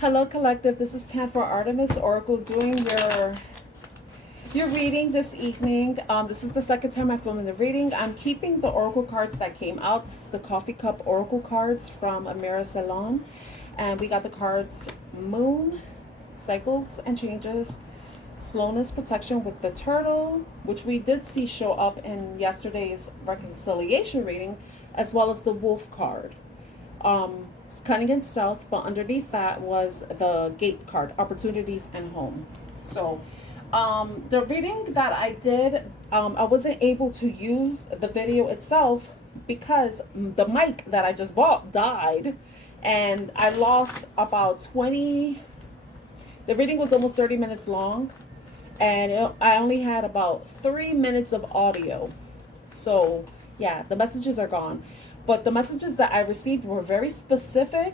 Hello, collective. This is Tan for Artemis Oracle doing your reading this evening. This is the second time I'm filming the reading. I'm keeping the oracle cards that came out. This is the coffee cup oracle cards from Amira Salon, and we got the cards Moon, Cycles and Changes, Slowness, Protection with the Turtle, which we did see show up in yesterday's reconciliation reading, as well as the Wolf card. Cunning and Stealth, but underneath that was the Gate card, Opportunities and Home. So the reading that I did, I wasn't able to use the video itself because the mic that I just bought died, and I lost about 20. The reading was almost 30 minutes long, and I only had about 3 minutes of audio. So yeah, the messages are gone. But the messages that I received were very specific,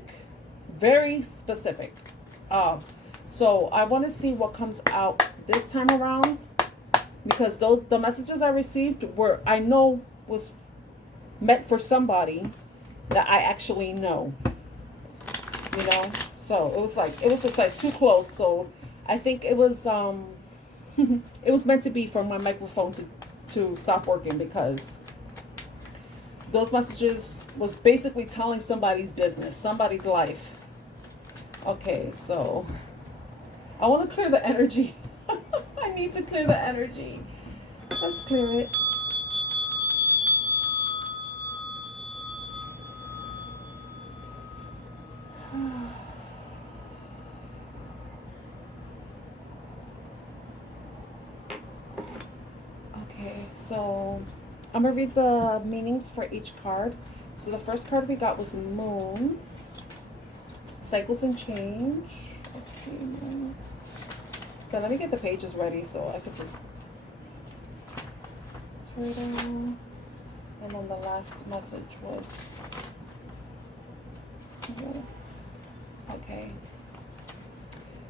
very specific. So I want to see what comes out this time around, because the messages I received were, I know, was meant for somebody that I actually know, you know. So it was just like too close. So I think it was it was meant to be for my microphone to stop working, because those messages was basically telling somebody's business, somebody's life. Okay, so I want to clear the energy. I need to clear the energy. Let's clear it. Okay, so I'm going to read the meanings for each card. So the first card we got was Moon, Cycles and Change. Let's see. Moon. Okay, let me get the pages ready so I could just turtle. And then the last message was, okay.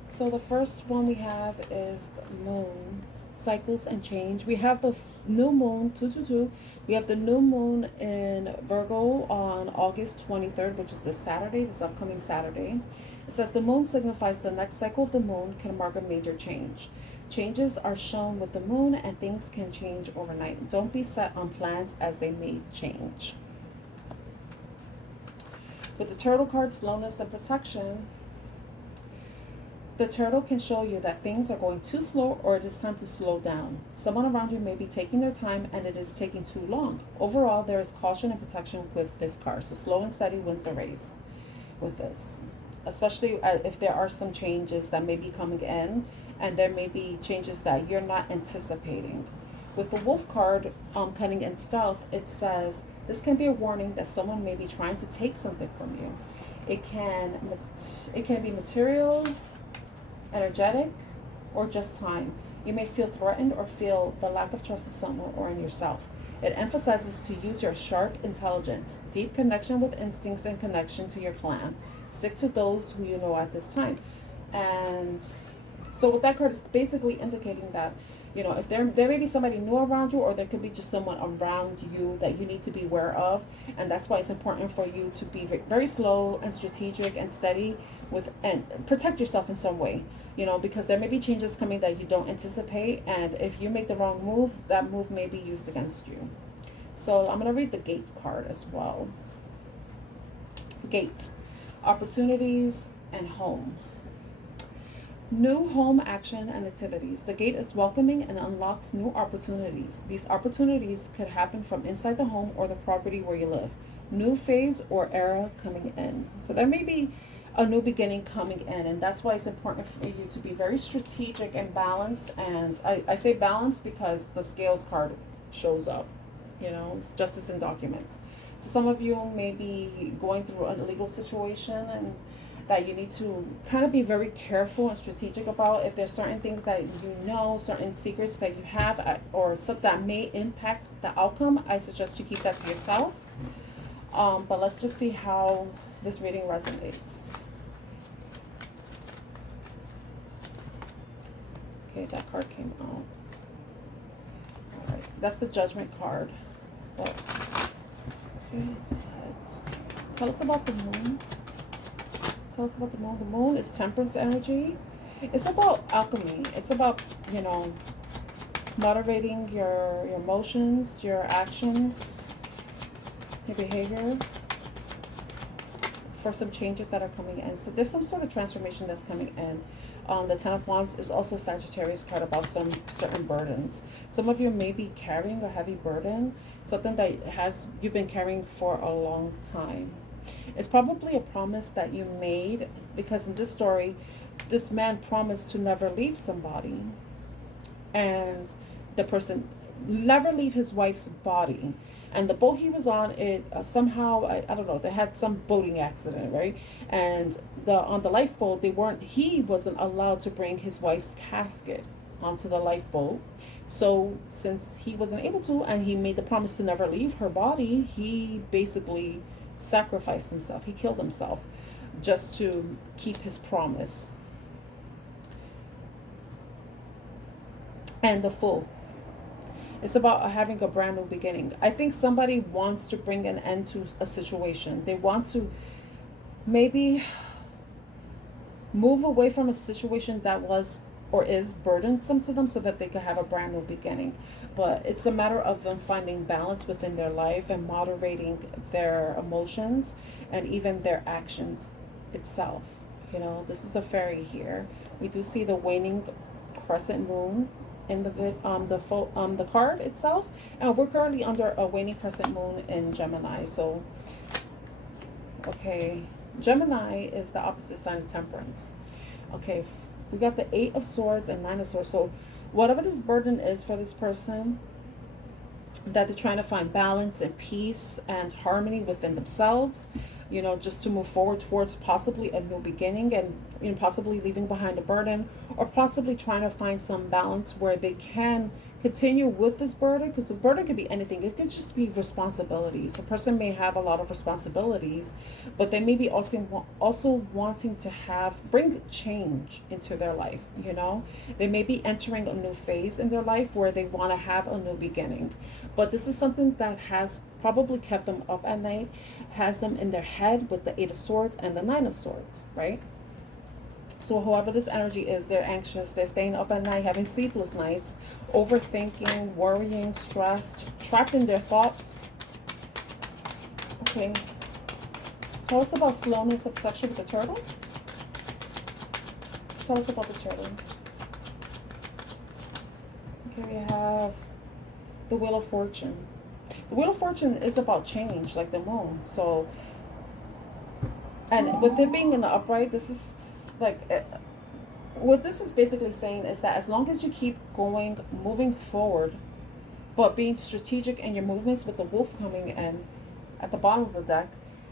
So the first one we have is the Moon, Cycles and Change. We have the new moon 222. We have the new moon in Virgo on August 23rd, which is this upcoming Saturday. It says the moon signifies the next cycle of the moon can mark a major change. Changes are shown with the moon, and things can change overnight. Don't be set on plans, as they may change. With the turtle card, Slowness and Protection, the turtle can show you that things are going too slow, or it is time to slow down. Someone around you may be taking their time, and it is taking too long. Overall, there is caution and protection with this card. So slow and steady wins the race with this. Especially if there are some changes that may be coming in, and there may be changes that you're not anticipating. With the Wolf card, Cunning and Stealth, it says this can be a warning that someone may be trying to take something from you. It can be material, energetic, or just time. You may feel threatened or feel the lack of trust in someone or in yourself. It emphasizes to use your sharp intelligence, deep connection with instincts, and connection to your plan. Stick to those who you know at this time. And so what that card is basically indicating that, you know, if there may be somebody new around you, or there could be just someone around you that you need to be aware of. And that's why it's important for you to be very slow and strategic and steady and protect yourself in some way, you know, because there may be changes coming that you don't anticipate, and if you make the wrong move, that move may be used against you. So I'm going to read the Gate card as well. Gates, Opportunities and Home. New home action and activities. The Gate is welcoming and unlocks new opportunities. These opportunities could happen from inside the home or the property where you live. New phase or era coming in. So there may be a new beginning coming in, and that's why it's important for you to be very strategic and balanced. And I say balance because the Scales card shows up, you know, it's justice in documents. So some of you may be going through a legal situation, and that you need to kind of be very careful and strategic about. If there's certain things that you know, certain secrets that you have, or something that may impact the outcome, I suggest you keep that to yourself. But let's just see how this reading resonates. Okay, that card came out. All right, that's the Judgment card. But, tell us about the moon. Tell us about the moon. The moon is temperance energy. It's about alchemy. It's about, you know, moderating your emotions, your actions, your behavior for some changes that are coming in. So there's some sort of transformation that's coming in. The Ten of Wands is also Sagittarius card about some certain burdens. Some of you may be carrying a heavy burden, something that you've been carrying for a long time. It's probably a promise that you made, because in this story, this man promised to never leave somebody, and the person never leave his wife's body. And the boat he was on, it somehow, I don't know, they had some boating accident, right? And on the lifeboat, he wasn't allowed to bring his wife's casket onto the lifeboat. So since he wasn't able to, and he made the promise to never leave her body, he basically sacrificed himself. He killed himself just to keep his promise. And the Fool. It's about having a brand new beginning. I think somebody wants to bring an end to a situation. They want to maybe move away from a situation that was or is burdensome to them so that they could have a brand new beginning. But it's a matter of them finding balance within their life and moderating their emotions and even their actions itself. You know, this is a fairy here. We do see the waning crescent moon in the card itself, and we're currently under a waning crescent moon in Gemini. So okay, Gemini is the opposite sign of Temperance. Okay, we got the 8 of Swords and 9 of Swords. So whatever this burden is for this person, that they're trying to find balance and peace and harmony within themselves, you know, just to move forward towards possibly a new beginning, and, you know, possibly leaving behind a burden, or possibly trying to find some balance where they can continue with this burden, because the burden could be anything. It could just be responsibilities. A person may have a lot of responsibilities, but they may be also wanting to bring change into their life. You know, they may be entering a new phase in their life where they want to have a new beginning, but this is something that has probably kept them up at night, has them in their head with the 8 of Swords and the 9 of Swords, right? So whoever this energy is, they're anxious, they're staying up at night, having sleepless nights, overthinking, worrying, stressed, trapped in their thoughts. Okay. Tell us about slowness of protection with the turtle. Tell us about the turtle. Okay, we have the Wheel of Fortune. The Wheel of Fortune is about change, like the moon. So, and with it being in the upright, this is like, what this is basically saying is that as long as you keep moving forward, but being strategic in your movements, with the wolf coming in at the bottom of the deck,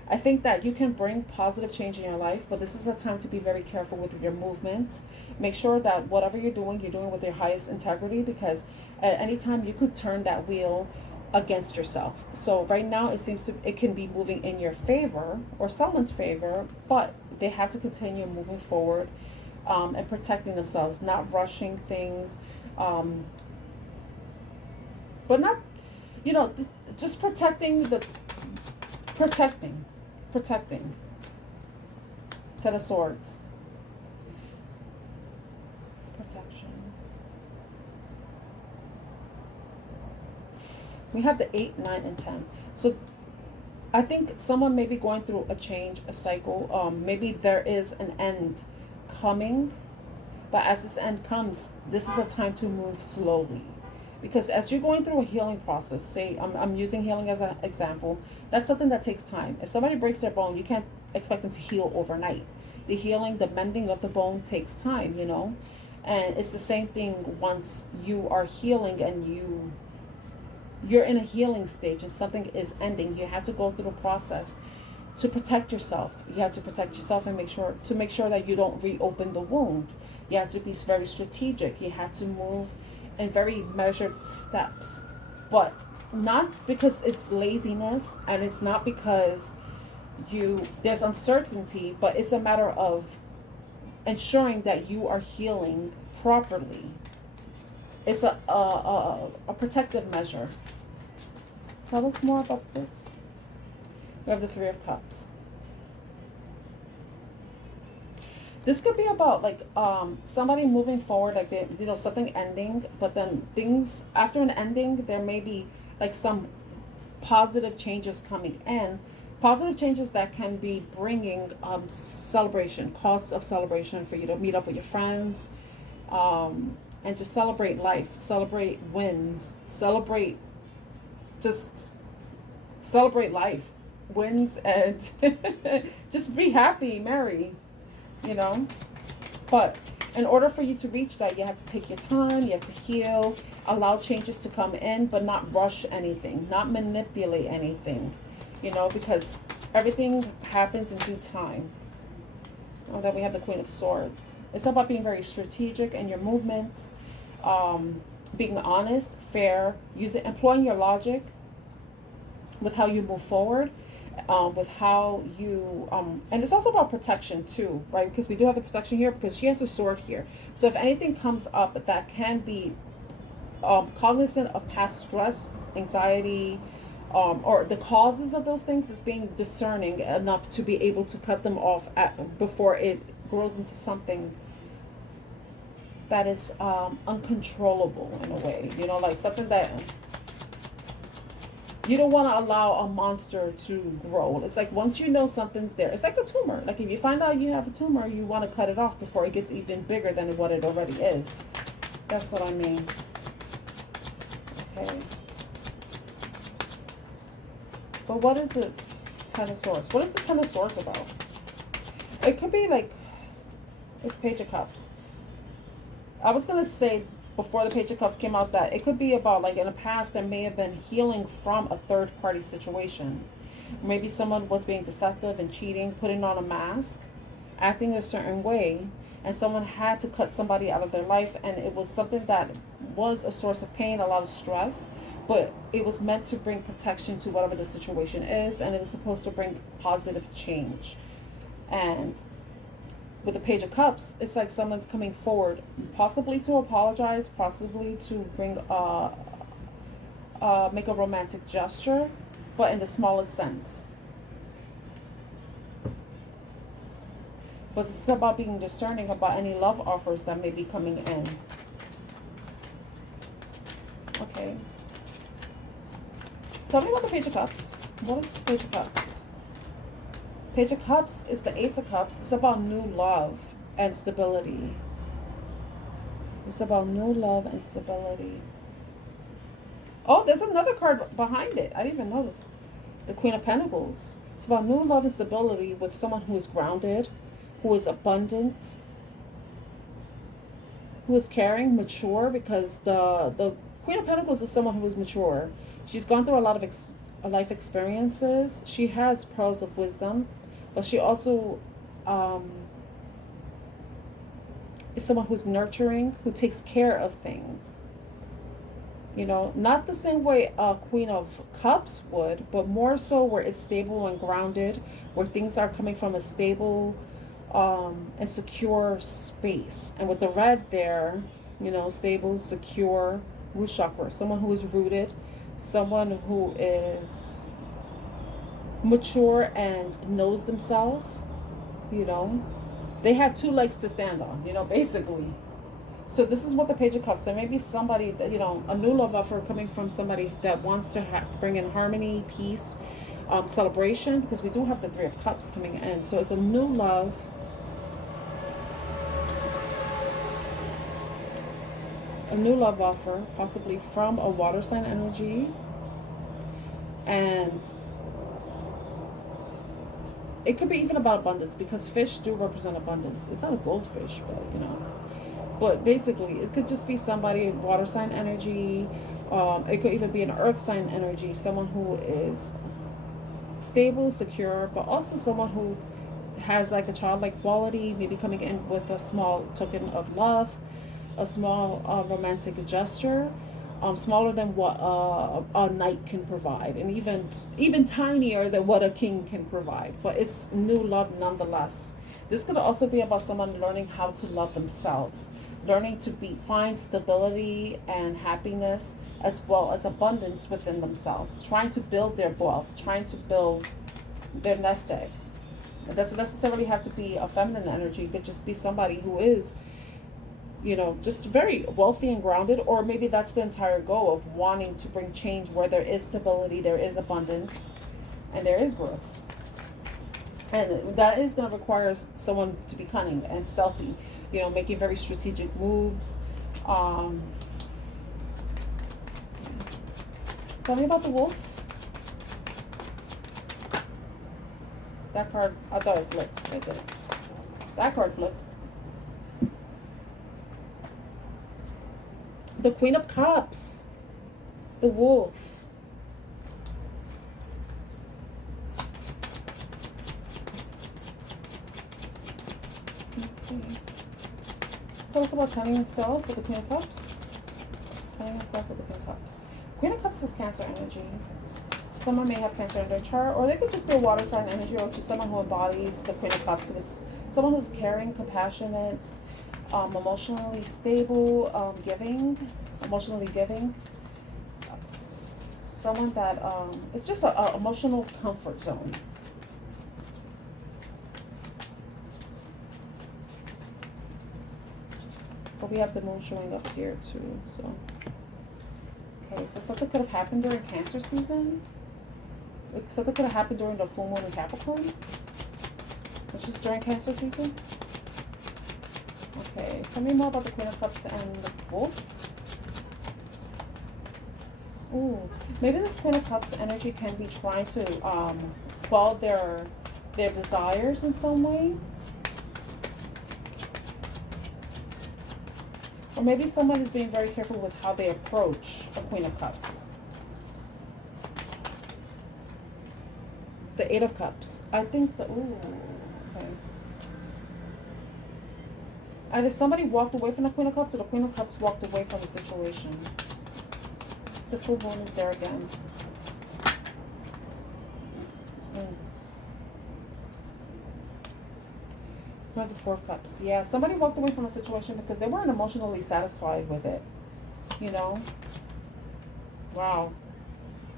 I think that you can bring positive change in your life, but this is a time to be very careful with your movements. Make sure that whatever you're doing with your highest integrity, because at any time you could turn that wheel against yourself. So right now it can be moving in your favor or someone's favor, but they have to continue moving forward and protecting themselves, not rushing things, but not, you know, just protecting. Ten of Swords. Protection. We have the 8, 9, and 10. So I think someone may be going through a change, a cycle. Maybe there is an end coming, but as this end comes, this is a time to move slowly. Because as you're going through a healing process, say I'm using healing as an example, that's something that takes time. If somebody breaks their bone, you can't expect them to heal overnight. The healing, the mending of the bone takes time, you know. And it's the same thing once you are healing and you're in a healing stage and something is ending. You have to go through a process to protect yourself. You have to protect yourself and make sure that you don't reopen the wound. You have to be very strategic. You have to move in very measured steps, but not because it's laziness, and it's not because there's uncertainty, but it's a matter of ensuring that you are healing properly. It's a protective measure. Tell us more about this. We have the 3 of Cups. This could be about like somebody moving forward, like they, you know, something ending, but then things after an ending, there may be like some positive changes coming in, positive changes that can be bringing celebration, costs of celebration for you to meet up with your friends, and just celebrate life, celebrate wins, celebrate just celebrate life, wins, and just be happy, merry, you know. But in order for you to reach that, you have to take your time, you have to heal, allow changes to come in, but not rush anything, not manipulate anything, you know, because everything happens in due time. And then we have the Queen of Swords. It's about being very strategic in your movements, being honest, fair, employing your logic with how you move forward, with how you and it's also about protection too, right? Because we do have the protection here, because she has a sword here. So if anything comes up that can be cognizant of past stress, anxiety, or the causes of those things, is being discerning enough to be able to cut them off before it grows into something that is uncontrollable in a way, you know, like something that you don't want to allow a monster to grow. It's like once you know something's there, it's like a tumor. Like if you find out you have a tumor, you want to cut it off before it gets even bigger than what it already is. That's what I mean. Okay. But what is this Ten of Swords? What is the Ten of Swords about? It could be like this Page of Cups. I was going to say before the Page of Cups came out that it could be about like in the past there may have been healing from a third party situation. Maybe someone was being deceptive and cheating, putting on a mask, acting a certain way, and someone had to cut somebody out of their life, and it was something that was a source of pain, a lot of stress, but it was meant to bring protection to whatever the situation is, and it was supposed to bring positive change. And with the Page of Cups, it's like someone's coming forward, possibly to apologize, possibly to bring make a romantic gesture, but in the smallest sense. But this is about being discerning about any love offers that may be coming in. Okay. Tell me about the Page of Cups. What is this Page of Cups? Page of Cups is the Ace of Cups. It's about new love and stability. It's about new love and stability. Oh, there's another card behind it. I didn't even notice. The Queen of Pentacles. It's about new love and stability with someone who is grounded, who is abundant, who is caring, mature, because the Queen of Pentacles is someone who is mature. She's gone through a lot of life experiences. She has pearls of wisdom, but she also is someone who's nurturing, who takes care of things. You know, not the same way a Queen of Cups would, but more so where it's stable and grounded, where things are coming from a stable and secure space. And with the red there, you know, stable, secure, root chakra, someone who is rooted, someone who is mature and knows themselves, you know. They have two legs to stand on, you know, basically. So this is what the Page of Cups. There may be somebody that, you know, a new love offer coming from somebody that wants to bring in harmony, peace, celebration, because we do have the Three of Cups coming in. So it's a new love. A new love offer, possibly from a water sign energy. And it could be even about abundance, because fish do represent abundance. It's not a goldfish, but, you know. But basically, it could just be somebody, water sign energy. It could even be an earth sign energy. Someone who is stable, secure, but also someone who has like a childlike quality, maybe coming in with a small token of love, a small romantic gesture, smaller than what a knight can provide, and even tinier than what a king can provide. But it's new love nonetheless. This could also be about someone learning how to love themselves, learning to find stability and happiness, as well as abundance within themselves, trying to build their wealth, trying to build their nest egg. It doesn't necessarily have to be a feminine energy. It could just be somebody who is, you know, just very wealthy and grounded, or maybe that's the entire goal of wanting to bring change where there is stability, there is abundance, and there is growth. And that is going to require someone to be cunning and stealthy, you know, making very strategic moves. Tell me about the wolf. That card, I thought it flipped. It didn't. That card flipped. The Queen of Cups. The wolf. Let's see. Tell us about cunning and stealth with the Queen of Cups. Cunning and stealth with the Queen of Cups. Queen of Cups is Cancer energy. Someone may have Cancer in their chart, or they could just be a water sign energy, or just someone who embodies the Queen of Cups. It was someone who's caring, compassionate, emotionally stable, giving, emotionally giving. Someone that it's just an emotional comfort zone. But we have the moon showing up here too, so. Okay, so something could have happened during Cancer season. Something could have happened during the full moon in Capricorn, which is during Cancer season. Okay, tell me more about the Queen of Cups and the Wolf. Ooh, maybe this Queen of Cups energy can be trying to quell their desires in some way. Or maybe someone is being very careful with how they approach a Queen of Cups. The Eight of Cups. I think the, ooh, okay. Either somebody walked away from the Queen of Cups, or the Queen of Cups walked away from the situation. The full moon is there again. We have the Four of Cups. Yeah, somebody walked away from a situation because they weren't emotionally satisfied with it. You know? Wow.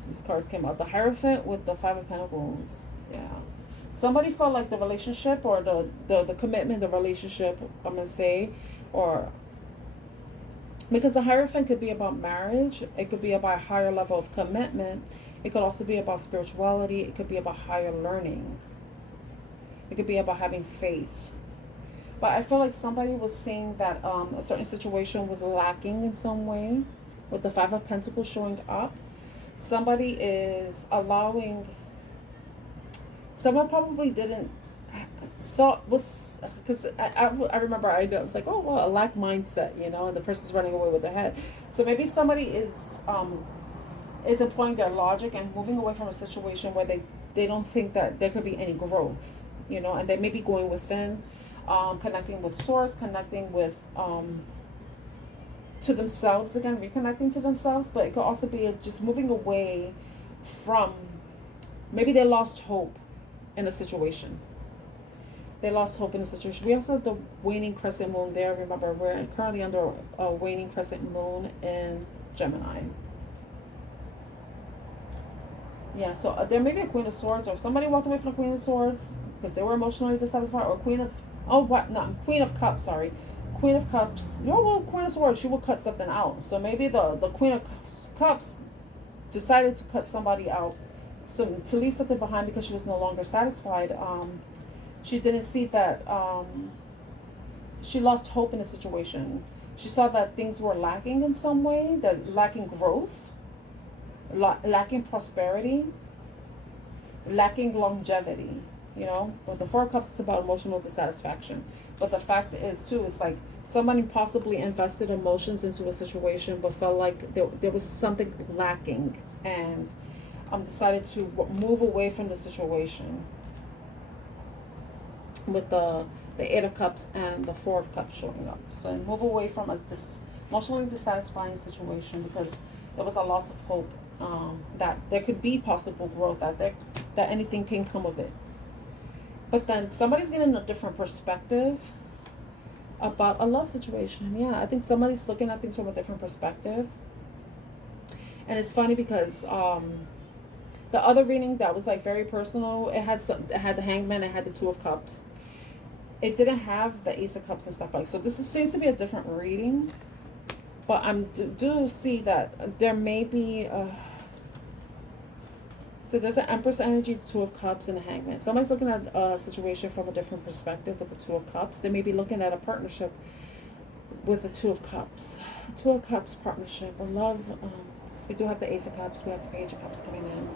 These cards came out. The Hierophant with the Five of Pentacles. Yeah. Somebody felt like the relationship, or the commitment, the relationship, I'm going to say, or... Because the Hierophant could be about marriage. It could be about a higher level of commitment. It could also be about spirituality. It could be about higher learning. It could be about having faith. But I feel like somebody was saying that a certain situation was lacking in some way, with the Five of Pentacles showing up. Somebody is allowing... Someone probably didn't... Because I remember I was like, oh, well, a lack mindset, you know, and the person's running away with their head. So maybe somebody is employing their logic and moving away from a situation where they don't think that there could be any growth, you know, and they may be going within, connecting with source, connecting with to themselves again, reconnecting to themselves. But it could also be just moving away from, maybe they lost hope in a situation. They lost hope in the situation. We also have the waning crescent moon there. Remember, we're currently under a waning crescent moon in Gemini. Yeah, so there may be a Queen of Swords, or somebody walked away from the Queen of Swords because they were emotionally dissatisfied, or Queen of Cups, sorry. Queen of Cups. No, well, Queen of Swords, she will cut something out. So maybe the Queen of Cups decided to cut somebody out, so to leave something behind because she was no longer satisfied. She didn't see that she lost hope in the situation. She saw that things were lacking in some way, that lacking growth, lacking prosperity, lacking longevity, you know. But the Four of Cups is about emotional dissatisfaction. But the fact is, too, it's like somebody possibly invested emotions into a situation but felt like there was something lacking, and decided to move away from the situation. With the Eight of Cups and the Four of Cups showing up. So move away from this emotionally dissatisfying situation because there was a loss of hope, that there could be possible growth, that anything can come of it. But then somebody's getting a different perspective about a love situation. Yeah, I think somebody's looking at things from a different perspective. And it's funny because The other reading that was like very personal, it had it had the Hangman, it had the Two of Cups. It didn't have the Ace of Cups and stuff like. So this seems to be a different reading, but I'm do see that there may be. So there's an Empress energy, the Two of Cups, and the Hangman. Somebody's looking at a situation from a different perspective with the Two of Cups. They may be looking at a partnership with the Two of Cups. Two of Cups partnership, a love. Because we do have the Ace of Cups, we have the Page of Cups coming in.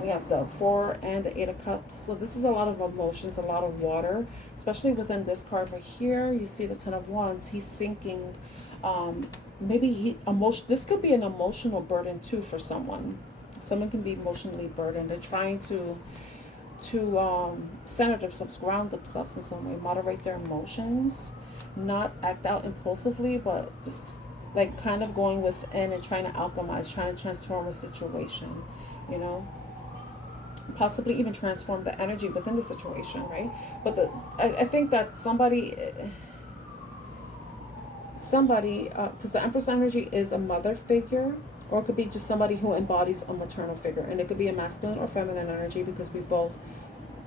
We have the 4 and the 8 of Cups. So this is a lot of emotions, a lot of water, especially within this card right here. You see the 10 of Wands. He's sinking. Maybe this could be an emotional burden too for someone. Someone can be emotionally burdened. They're trying to center themselves, ground themselves in some way, moderate their emotions, not act out impulsively, but just like kind of going within and trying to alchemize, trying to transform a situation, you know, possibly even transform the energy within the situation, right? But I think that somebody, because the Empress energy is a mother figure, or it could be just somebody who embodies a maternal figure, and it could be a masculine or feminine energy, because we both,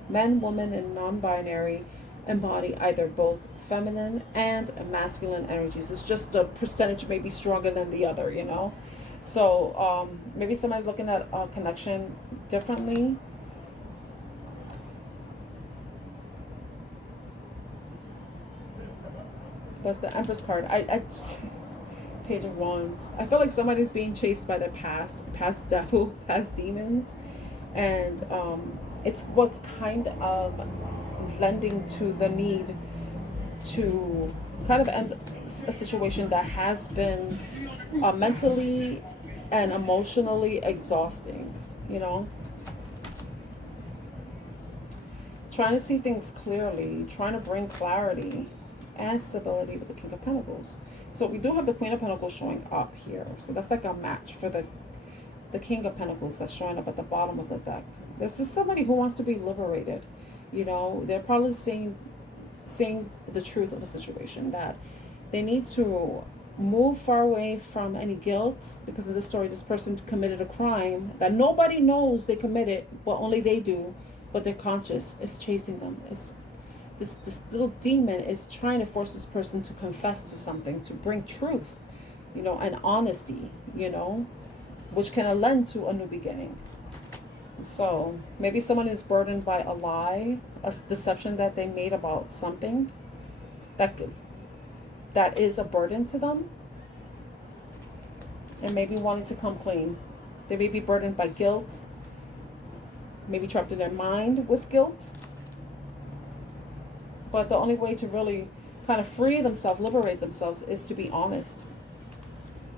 men, women, and non-binary, embody either both feminine and masculine energies. It's just the percentage may be stronger than the other, you know. So maybe somebody's looking at a connection differently. That's the Empress card. Page of Wands. I feel like somebody's being chased by their past devil, past demons, and it's what's kind of lending to the need to kind of end a situation that has been mentally and emotionally exhausting, you know. Trying to see things clearly, trying to bring clarity and stability with the King of Pentacles. So we do have the Queen of Pentacles showing up here. So that's like a match for the King of Pentacles that's showing up at the bottom of the deck. There's just somebody who wants to be liberated. You know, they're probably saying the truth of a situation, that they need to move far away from any guilt, because in this story this person committed a crime that nobody knows they committed, but only they do, but their conscience is chasing them. It's this little demon is trying to force this person to confess to something, to bring truth, you know, and honesty, you know, which can lend to a new beginning. So maybe someone is burdened by a lie, a deception that they made about something that is a burden to them, and maybe wanting to come clean. They may be burdened by guilt, maybe trapped in their mind with guilt. But the only way to really kind of free themselves, liberate themselves, is to be honest.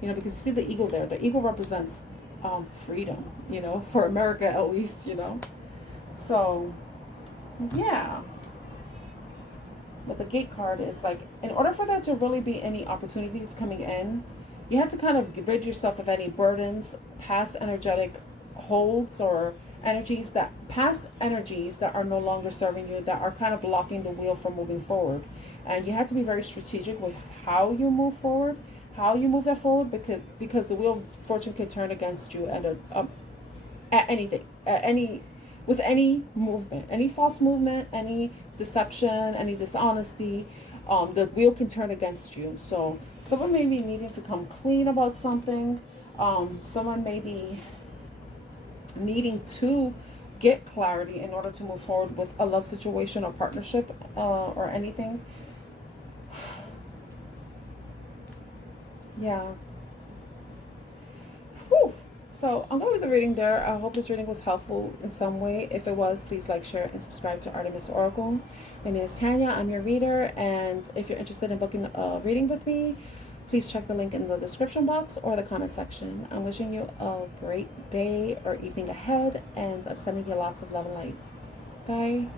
You know, because you see the eagle there. The eagle represents freedom, you know, for America at least, you know. So, yeah. But the Gate card is like, in order for there to really be any opportunities coming in, you have to kind of rid yourself of any burdens, past energetic holds, or past energies that are no longer serving you, that are kind of blocking the wheel from moving forward. And you have to be very strategic with how you move forward, how you move that forward, because the wheel of fortune could turn against you at anything, with any movement, any false movement, any deception, any dishonesty. The wheel can turn against you. So someone may be needing to come clean about something. Someone may be needing to get clarity in order to move forward with a love situation or partnership, or anything. Yeah. Whew. So I'm going to leave the reading there. I hope this reading was helpful in some way. If it was, please like, share, and subscribe to Artemis Oracle. My name is Tanya. I'm your reader. And if you're interested in booking a reading with me, please check the link in the description box or the comment section. I'm wishing you a great day or evening ahead, and I'm sending you lots of love and light. Bye.